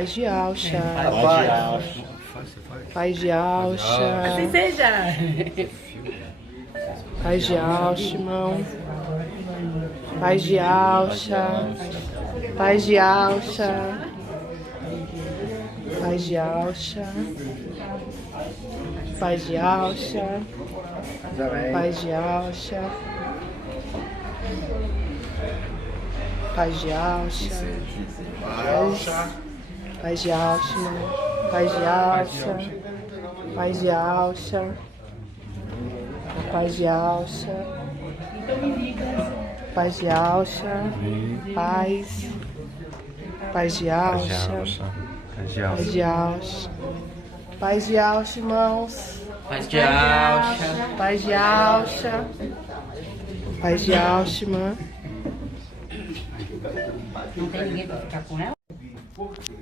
Paz de Alcha. Paz de Alcha. Assim seja. Paz de Alcha, irmão. Paz de Alcha. Paz de Alcha. Paz de Alcha. Paz de Alcha. Paz de Alcha. Paz de Alcha. Paz de Alcha, irmão. Paz de Alcha. Paz de Alcha. Paz de Alcha. Paz de Alcha. Paz. Paz de Alcha. Paz de Alcha. Paz de Alcha, irmãos. Paz de Alcha. Paz de Alcha. Paz de Alcha, irmã. Não tem ninguém pra ficar com ela? Porque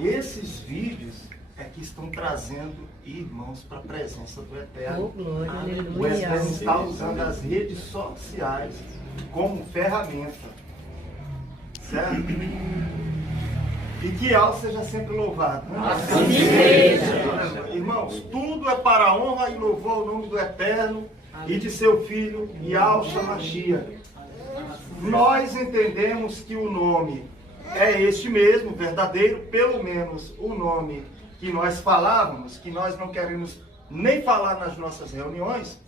esses vídeos é que estão trazendo irmãos para a presença do Eterno. Glória, O aleluia. Eterno está usando as redes sociais como ferramenta. Certo? E que Al seja sempre louvado. Assim seja. Irmãos, tudo é para a honra e louvor ao nome do Eterno e de seu Filho, Yahshua Mashiach. Nós entendemos que o nome é este mesmo, verdadeiro, pelo menos o nome que nós falávamos, que nós não queremos nem falar nas nossas reuniões,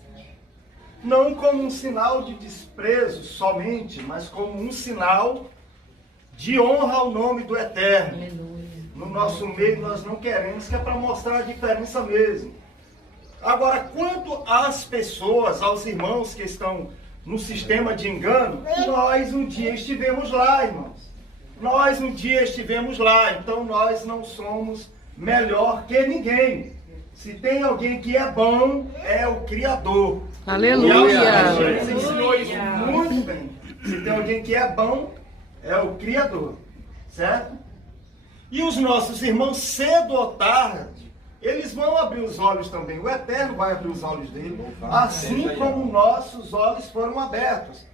não como um sinal de desprezo somente, mas como um sinal de honra ao nome do Eterno. Aleluia. No nosso meio nós não queremos, que é para mostrar a diferença mesmo. Agora, quanto às pessoas, aos irmãos que estão no sistema de engano, nós um dia estivemos lá, irmãos. Nós um dia estivemos lá, então nós não somos melhor que ninguém. Se tem alguém que é bom, é o Criador. Aleluia. Você ensinou isso muito bem. Se tem alguém que é bom, é o Criador. Certo? E os nossos irmãos, cedo ou tarde, eles vão abrir os olhos também. O Eterno vai abrir os olhos dele, assim como nossos olhos foram abertos.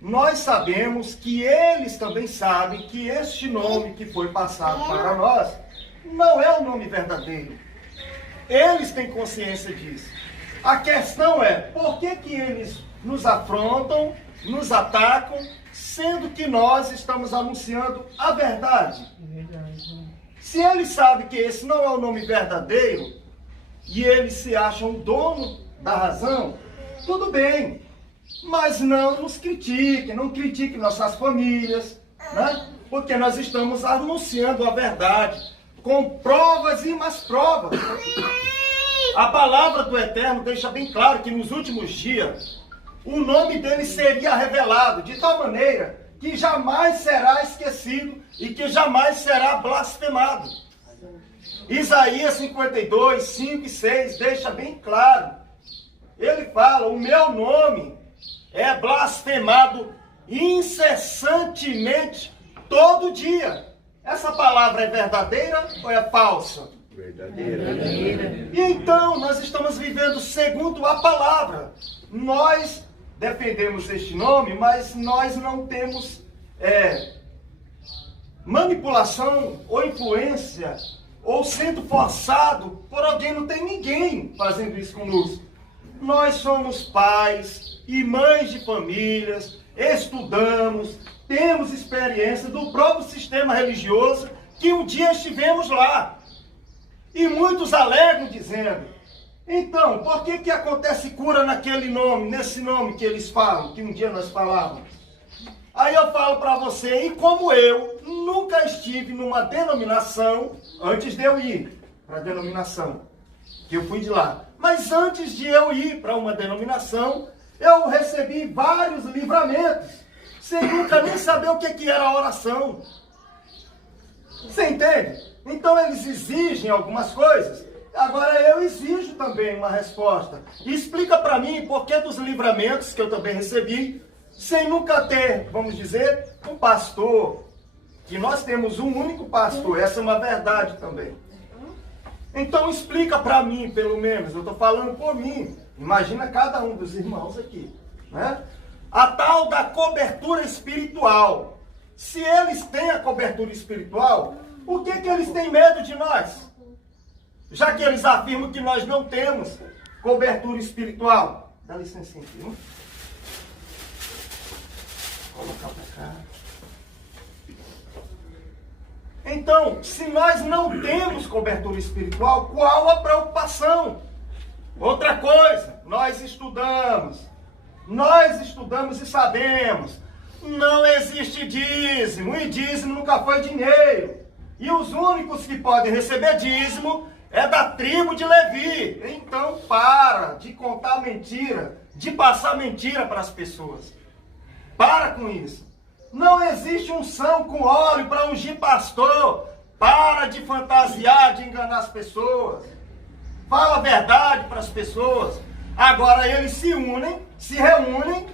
Nós sabemos que eles também sabem que este nome que foi passado para nós não é o nome verdadeiro. Eles têm consciência disso. A questão é, por que que eles nos afrontam, nos atacam, sendo que nós estamos anunciando a verdade? Se eles sabem que esse não é o nome verdadeiro, e eles se acham dono da razão, tudo bem. Mas não nos critiquem, não critiquem nossas famílias, né? Porque nós estamos anunciando a verdade, com provas e mais provas. A palavra do Eterno deixa bem claro que nos últimos dias, o nome dele seria revelado, de tal maneira que jamais será esquecido e que jamais será blasfemado. Isaías 52, 5 e 6 deixa bem claro. Ele fala, o meu nome é blasfemado incessantemente todo dia. Essa palavra é verdadeira ou é falsa? Verdadeira. E então nós estamos vivendo segundo a palavra. Nós defendemos este nome, mas nós não temos manipulação ou influência, ou sendo forçado por alguém. Não tem ninguém fazendo isso conosco. Nós somos pais e mães de famílias, estudamos, temos experiência do próprio sistema religioso, que um dia estivemos lá. E muitos alegam dizendo, então, por que que acontece cura naquele nome, nesse nome que eles falam, que um dia nós falávamos? Aí eu falo para você, e como eu nunca estive numa denominação, antes de eu ir para a denominação, que eu fui de lá, mas antes de eu ir para uma denominação, eu recebi vários livramentos, sem nunca nem saber o que era a oração. Você entende? Então eles exigem algumas coisas, agora eu exijo também uma resposta. E explica para mim por que dos livramentos que eu também recebi, sem nunca ter, vamos dizer, um pastor, que nós temos um único pastor, essa é uma verdade também. Então explica para mim, pelo menos, eu estou falando por mim, imagina cada um dos irmãos aqui, né? A tal da cobertura espiritual. Se eles têm a cobertura espiritual, Por que eles têm medo de nós? Já que eles afirmam que nós não temos cobertura espiritual. Dá licença aqui, né? Vou colocar para cá. Então, se nós não temos cobertura espiritual, qual a preocupação? Outra coisa, nós estudamos e sabemos, não existe dízimo, e dízimo nunca foi dinheiro. E os únicos que podem receber dízimo é da tribo de Levi. Então, para de contar mentira, de passar mentira para as pessoas. Para com isso. Não existe unção com óleo para ungir pastor. Para de fantasiar, de enganar as pessoas. Fala a verdade para as pessoas. Agora eles se reúnem,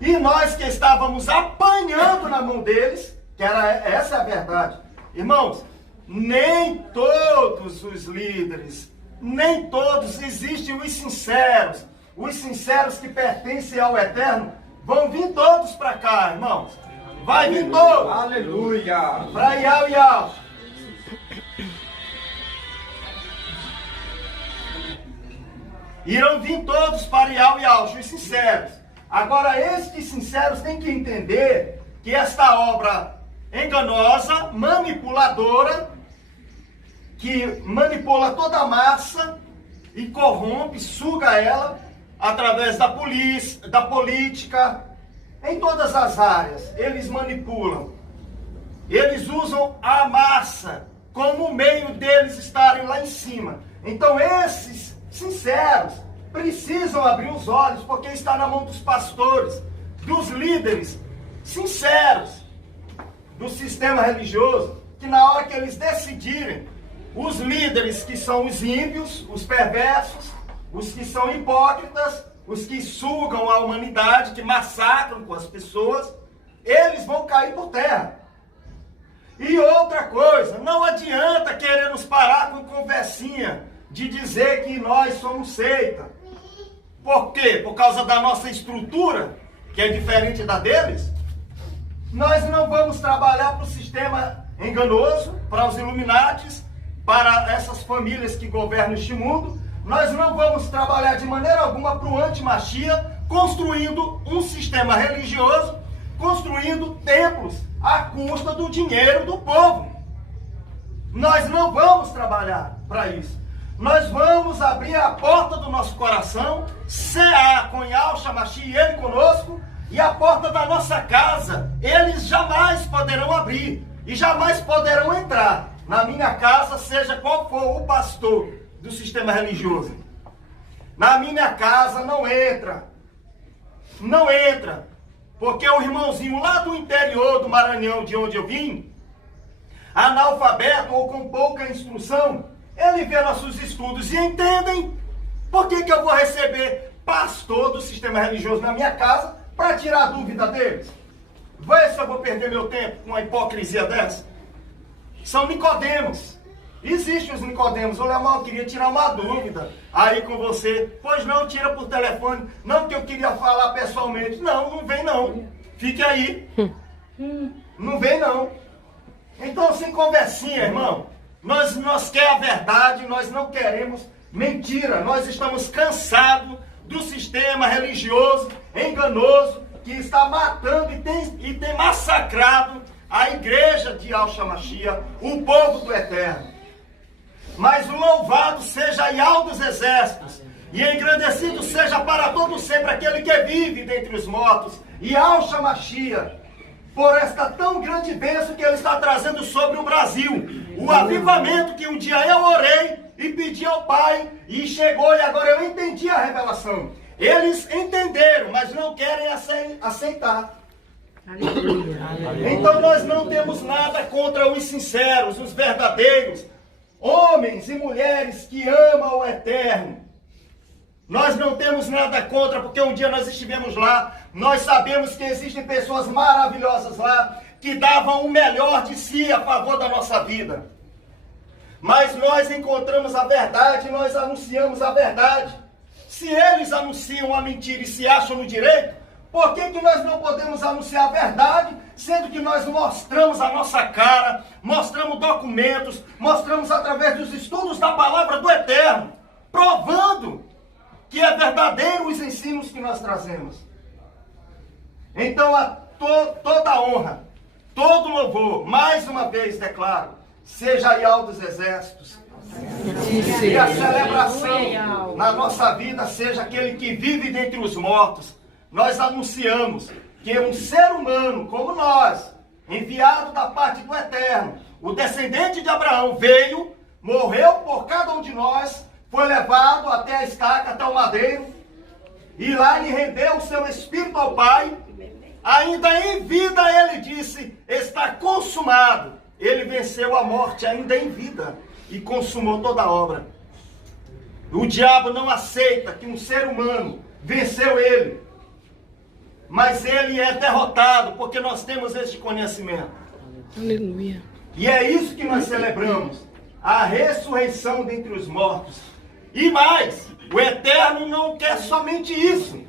e nós que estávamos apanhando na mão deles, essa é a verdade. Irmãos, nem todos os líderes, nem todos, existem os sinceros que pertencem ao Eterno, vão vir todos para cá, irmãos. Vai vir todos. Aleluia. Para Iau. Irão vir todos para Iau, os sinceros. Agora, estes sinceros têm que entender que esta obra enganosa, manipuladora, que manipula toda a massa e corrompe, suga ela através da polícia, da política, em todas as áreas. Eles manipulam. Eles usam a massa como meio deles estarem lá em cima. Então esses sinceros precisam abrir os olhos, porque está na mão dos pastores, dos líderes sinceros do sistema religioso, que na hora que eles decidirem, os líderes que são os ímpios, os perversos, os que são hipócritas, os que sugam a humanidade, que massacram com as pessoas, eles vão cair por terra. E outra coisa, não adianta querer nos parar com conversinha de dizer que nós somos seita. Por quê? Por causa da nossa estrutura, que é diferente da deles? Nós não vamos trabalhar para o sistema enganoso, para os Illuminatis, para essas famílias que governam este mundo. Nós não vamos trabalhar de maneira alguma para o anti-Machia, construindo um sistema religioso, construindo templos à custa do dinheiro do povo. Nós não vamos trabalhar para isso. Nós vamos abrir a porta do nosso coração, cear com Yahshua Mashiach e Ele conosco, e a porta da nossa casa, eles jamais poderão abrir, e jamais poderão entrar na minha casa, seja qual for o pastor do sistema religioso. Na minha casa não entra, porque o irmãozinho lá do interior do Maranhão, de onde eu vim, analfabeto ou com pouca instrução, ele vê nossos estudos e entendem por que eu vou receber pastor do sistema religioso na minha casa para tirar a dúvida deles. Vê se eu vou perder meu tempo com uma hipocrisia dessa. São Nicodemos. Existem os Nicodemos. Ô Leomar, eu queria tirar uma dúvida aí com você. Pois não, tira por telefone. Não, que eu queria falar pessoalmente. Não vem não. Fique aí. Não vem não. Então, sem conversinha, irmão. Nós queremos a verdade, nós não queremos mentira. Nós estamos cansados do sistema religioso enganoso que está matando e tem massacrado a igreja de Yahshua Mashiach, o povo do Eterno. Mas louvado seja Yahweh dos exércitos, e engrandecido seja para todo sempre aquele que vive dentre os mortos, Yahshua Mashiach, por esta tão grande bênção que Ele está trazendo sobre o Brasil. O avivamento que um dia eu orei e pedi ao Pai, e chegou, e agora eu entendi a revelação. Eles entenderam, mas não querem aceitar. Aleluia. Então nós não temos nada contra os sinceros, os verdadeiros, homens e mulheres que amam o Eterno. Nós não temos nada contra, porque um dia nós estivemos lá, nós sabemos que existem pessoas maravilhosas lá, que davam o melhor de si a favor da nossa vida. Mas nós encontramos a verdade, nós anunciamos a verdade. Se eles anunciam a mentira e se acham no direito, Por que nós não podemos anunciar a verdade, sendo que nós mostramos a nossa cara, mostramos documentos, mostramos através dos estudos da palavra do Eterno, provando que é verdadeiro os ensinos que nós trazemos. Então, toda a honra, todo louvor, mais uma vez declaro, seja a Yahweh dos Exércitos, e a celebração na nossa vida seja aquele que vive dentre os mortos. Nós anunciamos que um ser humano como nós, enviado da parte do Eterno, o descendente de Abraão, veio, morreu por cada um de nós, foi levado até a estaca, até o madeiro, e lá ele rendeu o seu espírito ao Pai. Ainda em vida ele disse, está consumado. Ele venceu a morte ainda em vida e consumou toda a obra. O diabo não aceita que um ser humano venceu ele, mas ele é derrotado porque nós temos este conhecimento. Aleluia. E é isso que nós celebramos, a ressurreição dentre os mortos. E mais, o Eterno não quer somente isso.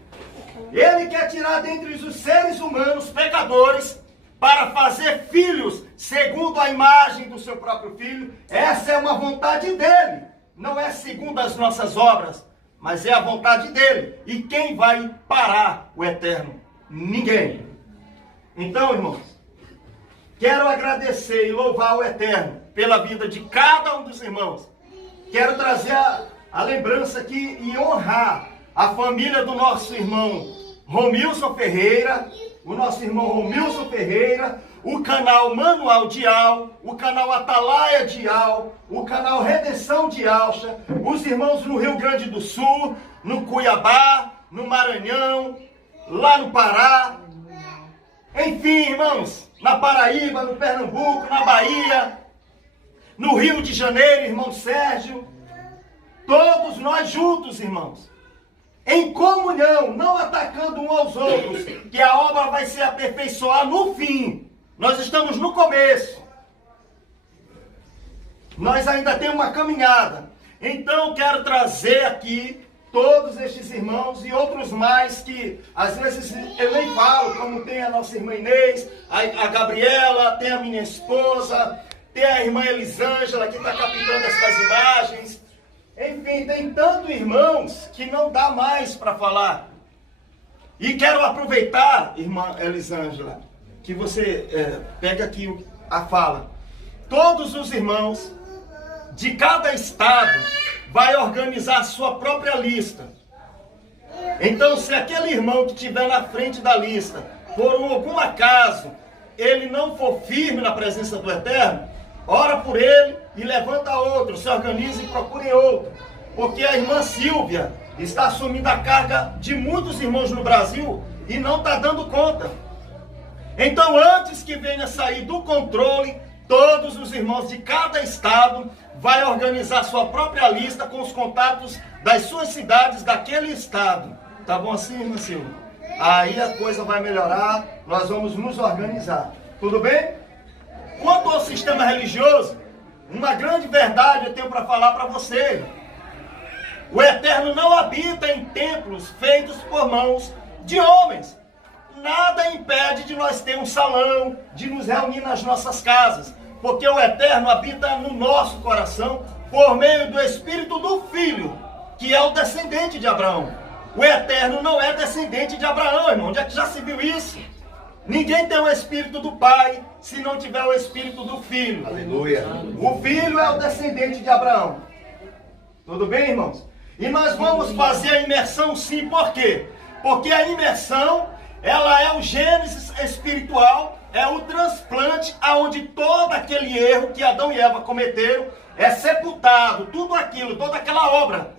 Ele quer tirar dentre os seres humanos pecadores para fazer filhos segundo a imagem do seu próprio filho. Essa é uma vontade dele. Não é segundo as nossas obras, mas é a vontade dele. E quem vai parar o Eterno? Ninguém. Então, irmãos, quero agradecer e louvar o Eterno pela vida de cada um dos irmãos. Quero trazer a lembrança aqui e honrar a família do nosso irmão Romilson Ferreira, o nosso irmão Romilson Ferreira, o canal Manual Dial, o canal Atalaia Dial, o canal Redenção de Alcha, os irmãos no Rio Grande do Sul, no Cuiabá, no Maranhão, lá no Pará, enfim, irmãos, na Paraíba, no Pernambuco, na Bahia, no Rio de Janeiro, irmão Sérgio, todos nós juntos, irmãos, em comunhão, não atacando um aos outros, que a obra vai se aperfeiçoar no fim. Nós estamos no começo. Nós ainda temos uma caminhada. Então quero trazer aqui todos estes irmãos e outros mais que às vezes eu nem falo, como tem a nossa irmã Inês, a Gabriela, tem a minha esposa, tem a irmã Elisângela que está captando essas imagens. Enfim, tem tantos irmãos que não dá mais para falar. E quero aproveitar, irmã Elisângela, que você pega aqui a fala. Todos os irmãos de cada estado vai organizar a sua própria lista. Então, se aquele irmão que estiver na frente da lista, por algum acaso, ele não for firme na presença do Eterno, ora por ele e levanta outro, se organize e procure outro. Porque a irmã Silvia está assumindo a carga de muitos irmãos no Brasil e não está dando conta. Então, antes que venha sair do controle, todos os irmãos de cada estado vai organizar sua própria lista com os contatos das suas cidades daquele estado. Tá bom assim, irmã Silvia? Aí a coisa vai melhorar, nós vamos nos organizar. Tudo bem? Quanto ao sistema religioso, uma grande verdade eu tenho para falar para você. O Eterno não habita em templos feitos por mãos de homens. Nada impede de nós ter um salão, de nos reunir nas nossas casas. Porque o Eterno habita no nosso coração por meio do Espírito do Filho, que é o descendente de Abraão. O Eterno não é descendente de Abraão, irmão. Onde é que já se viu isso? Ninguém tem o Espírito do Pai se não tiver o Espírito do Filho. Aleluia. O Filho é o descendente de Abraão. Tudo bem, irmãos? E nós vamos fazer a imersão sim, por quê? Porque a imersão, ela é o gênesis espiritual, é o transplante aonde todo aquele erro que Adão e Eva cometeram é sepultado, tudo aquilo, toda aquela obra.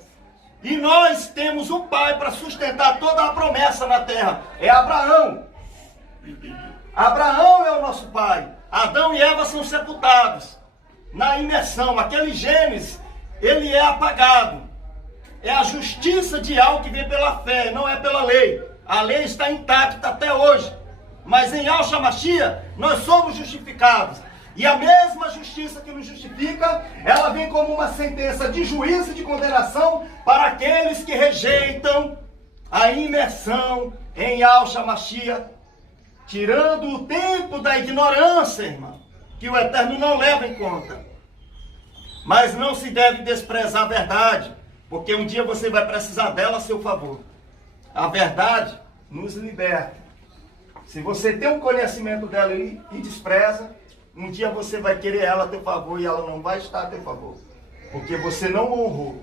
E nós temos um pai para sustentar toda a promessa na terra, é Abraão. Abraão é o nosso pai. Adão e Eva são sepultados na imersão. Aquele Gênesis, ele é apagado. É a justiça de algo que vem pela fé, não é pela lei. A lei está intacta até hoje. Mas em Yahshua Mashiach, nós somos justificados. E a mesma justiça que nos justifica, ela vem como uma sentença de juízo e de condenação para aqueles que rejeitam a imersão em Yahshua Mashiach, tirando o tempo da ignorância, irmão, que o Eterno não leva em conta. Mas não se deve desprezar a verdade, porque um dia você vai precisar dela a seu favor. A verdade nos liberta. Se você tem um conhecimento dela e despreza, um dia você vai querer ela a teu favor e ela não vai estar a teu favor, porque você não honrou.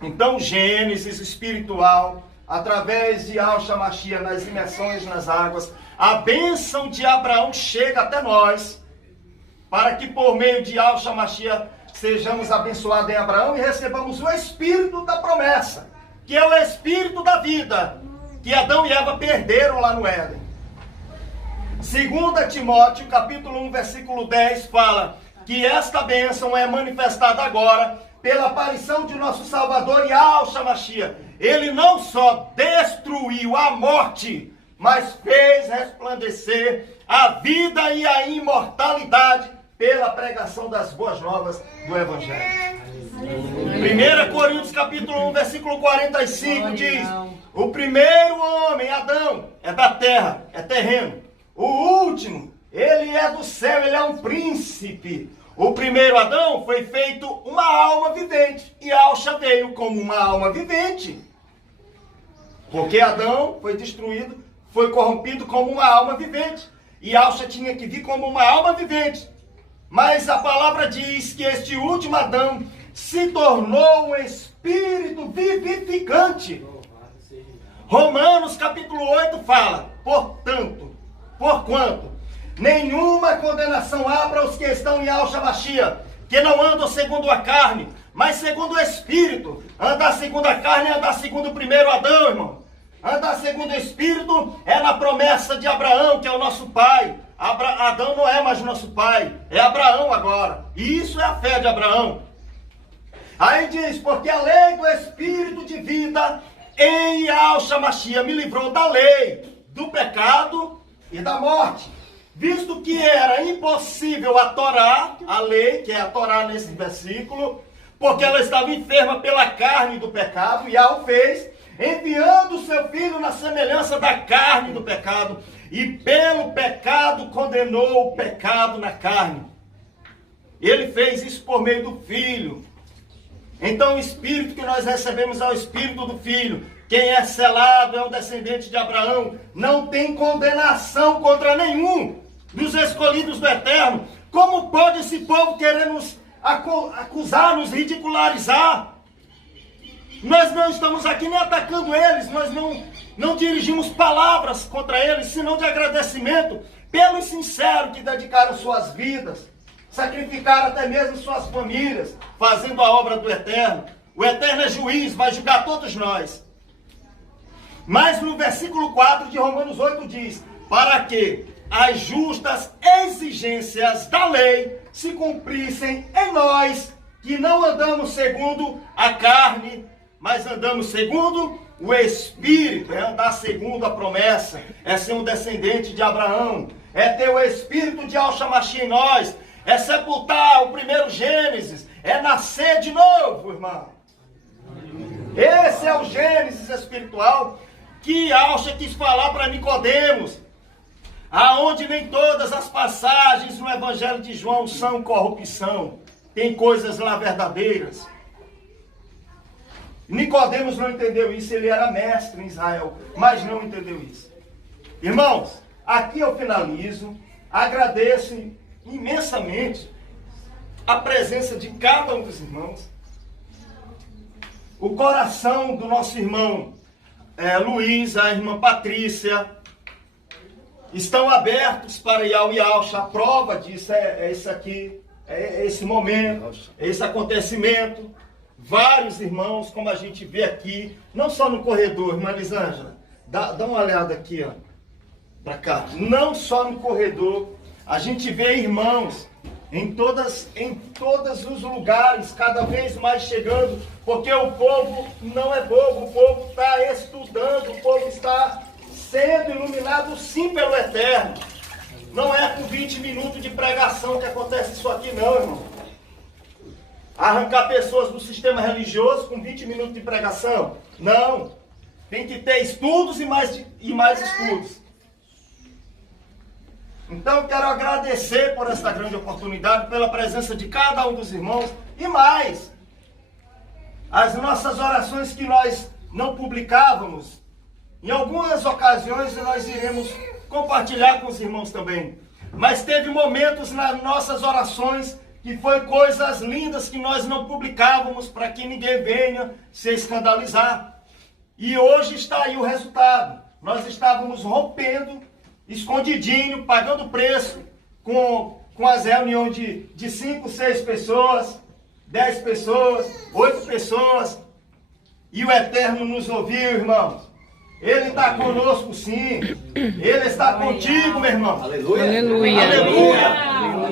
Então, Gênesis espiritual, através de Yahshua Mashiach, nas imersões nas águas, a bênção de Abraão chega até nós, para que por meio de Yahshua Mashiach sejamos abençoados em Abraão e recebamos o Espírito da promessa, que é o Espírito da vida, que Adão e Eva perderam lá no Éden. 2 Timóteo, capítulo 1, versículo 10, fala que esta bênção é manifestada agora pela aparição de nosso Salvador Yahshua Mashiach. Ele não só destruiu a morte, mas fez resplandecer a vida e a imortalidade pela pregação das boas novas do Evangelho. 1 Coríntios capítulo 1, versículo 45 diz: o primeiro homem, Adão, é da terra, é terreno. O último, ele é do céu, ele é um príncipe. O primeiro Adão foi feito uma alma vivente, e Yahshua veio como uma alma vivente. Porque Adão foi destruído, foi corrompido como uma alma vivente. E Yahshua tinha que vir como uma alma vivente. Mas a palavra diz que este último Adão se tornou um espírito vivificante. Romanos capítulo 8 fala: porquanto nenhuma condenação há para os que estão em Yahshua Mashiach, que não andam segundo a carne, mas segundo o Espírito. Andar segundo a carne é andar segundo o primeiro Adão, irmão. Andar segundo o Espírito é na promessa de Abraão, que é o nosso pai. Adão não é mais nosso pai, é Abraão agora. E isso é a fé de Abraão. Aí diz: porque a lei do Espírito de vida em Yahshua Mashiach me livrou da lei, do pecado e da morte. Visto que era impossível a Torá, a lei, que é a Torá nesse versículo, porque ela estava enferma pela carne do pecado, e Yahweh fez, enviando o seu filho na semelhança da carne do pecado, e pelo pecado condenou o pecado na carne. Ele fez isso por meio do Filho. Então o Espírito que nós recebemos é o Espírito do Filho. Quem é selado é o descendente de Abraão. Não tem condenação contra nenhum dos escolhidos do Eterno. Como pode esse povo querer nos acusar, nos ridicularizar? Nós não estamos aqui nem atacando eles, nós não dirigimos palavras contra eles, senão de agradecimento pelos sinceros que dedicaram suas vidas, sacrificaram até mesmo suas famílias, fazendo a obra do Eterno. O Eterno é juiz, vai julgar todos nós. Mas no versículo 4 de Romanos 8 diz: para que as justas exigências da lei se cumprissem em nós, que não andamos segundo a carne, mas andamos segundo o Espírito. É andar segundo a promessa, é ser um descendente de Abraão, é ter o Espírito de Yahshua Mashiach em nós, é sepultar o primeiro Gênesis, é nascer de novo, irmão. Esse é o Gênesis espiritual que Yahshua quis falar para Nicodemos, aonde nem todas as passagens no Evangelho de João são corrupção, tem coisas lá verdadeiras. Nicodemos não entendeu isso, ele era mestre em Israel, mas não entendeu isso. Irmãos, aqui eu finalizo, agradeço imensamente a presença de cada um dos irmãos. O coração do nosso irmão Luiz, a irmã Patrícia, estão abertos para Yahshua. A prova disso é isso aqui, é esse momento, é esse acontecimento. Vários irmãos, como a gente vê aqui, não só no corredor, irmã Lisângela, dá uma olhada aqui, ó, para cá. Não só no corredor, a gente vê irmãos em todos os lugares, cada vez mais chegando, porque o povo não é bobo, o povo está estudando, o povo está sendo iluminado sim pelo Eterno. Não é com 20 minutos de pregação que acontece isso aqui não, irmão. Arrancar pessoas do sistema religioso com 20 minutos de pregação? Não. tem que ter estudos e mais estudos. Então eu quero agradecer por esta grande oportunidade, pela presença de cada um dos irmãos e mais. As nossas orações que nós não publicávamos, em algumas ocasiões nós iremos compartilhar com os irmãos também. Mas teve momentos nas nossas orações que foi coisas lindas que nós não publicávamos para que ninguém venha se escandalizar. E hoje está aí o resultado. Nós estávamos rompendo, escondidinho, pagando preço, com as reuniões de 5, 6 pessoas, 10 pessoas, 8 pessoas. E o Eterno nos ouviu, irmãos. Ele está conosco, sim. Ele está contigo, meu irmão. Aleluia. Aleluia.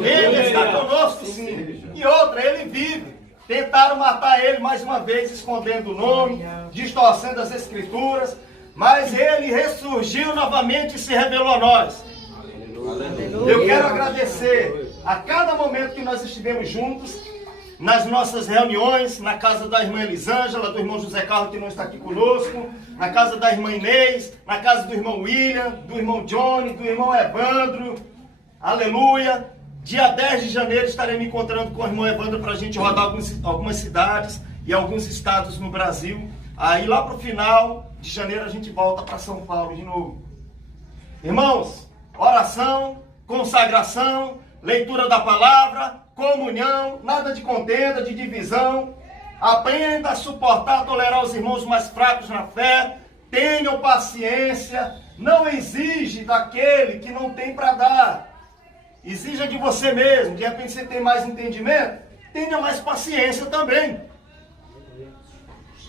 Ele está conosco, sim. E outra, ele vive. Tentaram matar ele mais uma vez, escondendo o nome, distorcendo as escrituras. Mas ele ressurgiu novamente e se revelou a nós. Eu quero agradecer a cada momento que nós estivemos juntos, nas nossas reuniões, na casa da irmã Elisângela, do irmão José Carlos, que não está aqui conosco, na casa da irmã Inês, na casa do irmão William, do irmão Johnny, do irmão Evandro. Aleluia. Dia 10 de janeiro estarei me encontrando com o irmão Evandro para a gente rodar algumas cidades e alguns estados no Brasil. Aí lá para o final de janeiro a gente volta para São Paulo de novo. Irmãos, oração, consagração, leitura da palavra, comunhão, nada de contenda, de divisão. Aprenda a suportar, tolerar os irmãos mais fracos na fé. Tenham paciência. Não exige daquele que não tem para dar. Exija de você mesmo. De repente você tem mais entendimento, tenha mais paciência também.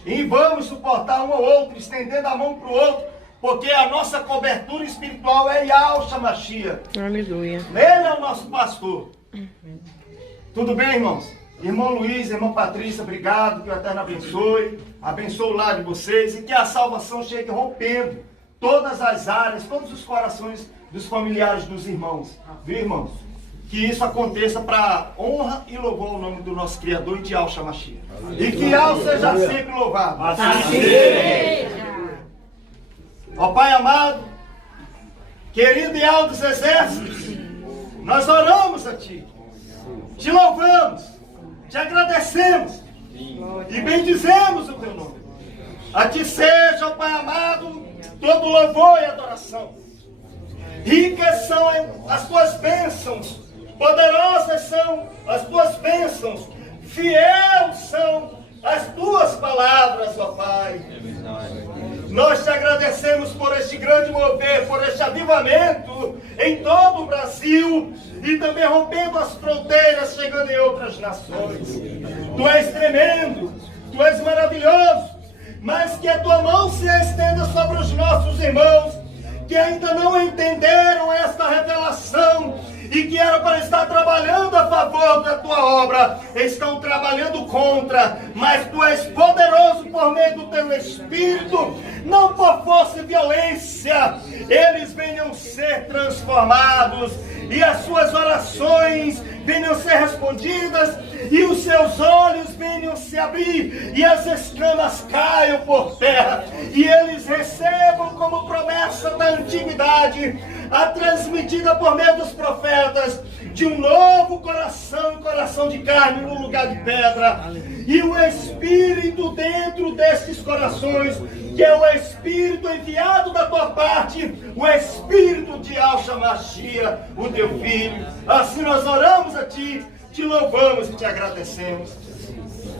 E vamos suportar um ao outro, estendendo a mão para o outro, porque a nossa cobertura espiritual é Yahshua Mashiach. Aleluia. Ele é o nosso pastor. Tudo bem, irmãos? Irmão Luiz, irmã Patrícia, obrigado, que o Eterno abençoe. Abençoe o lar de vocês e que a salvação chegue rompendo todas as áreas, todos os corações dos familiares dos irmãos. Viu, irmãos? Que isso aconteça para honra e louvor ao nome do nosso Criador e de Yahshua Mashiach. E que Yahshua seja sempre louvado. Ó Pai amado, querido Yahweh dos exércitos, nós oramos a Ti, Te louvamos, Te agradecemos e bendizemos o Teu nome. A Ti seja, ó Pai amado, todo louvor e adoração. Ricas são as Tuas bênçãos, poderosas são as Tuas bênçãos, fiel são as Tuas palavras, ó Pai. Nós Te agradecemos por este grande mover, por este avivamento em todo o Brasil e também rompendo as fronteiras, chegando em outras nações. Tu és tremendo, Tu és maravilhoso, mas que a Tua mão se estenda sobre os nossos irmãos que ainda não entenderam esta revelação e que era para estar trabalhando a favor da Tua obra, estão trabalhando contra, mas Tu és poderoso por meio do Teu Espírito, não por força e violência, eles venham ser transformados e as suas orações venham ser respondidas e os seus olhos venham se abrir e as escamas caiam por terra e eles recebam como promessa da antiguidade, a transmitida por meio dos profetas, de um novo coração, coração de carne no lugar de pedra, e o Espírito dentro destes corações, que é o Espírito enviado da Tua parte, o Espírito de Yahshua Mashiach, o Teu Filho. Assim nós oramos a Ti, Te louvamos e Te agradecemos,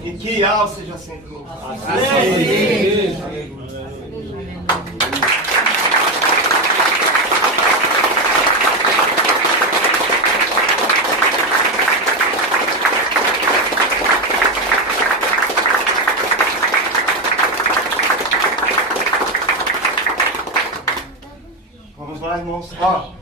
e que Yahweh seja sempre louvado. Amém. Vamos lá, irmãos. Ó.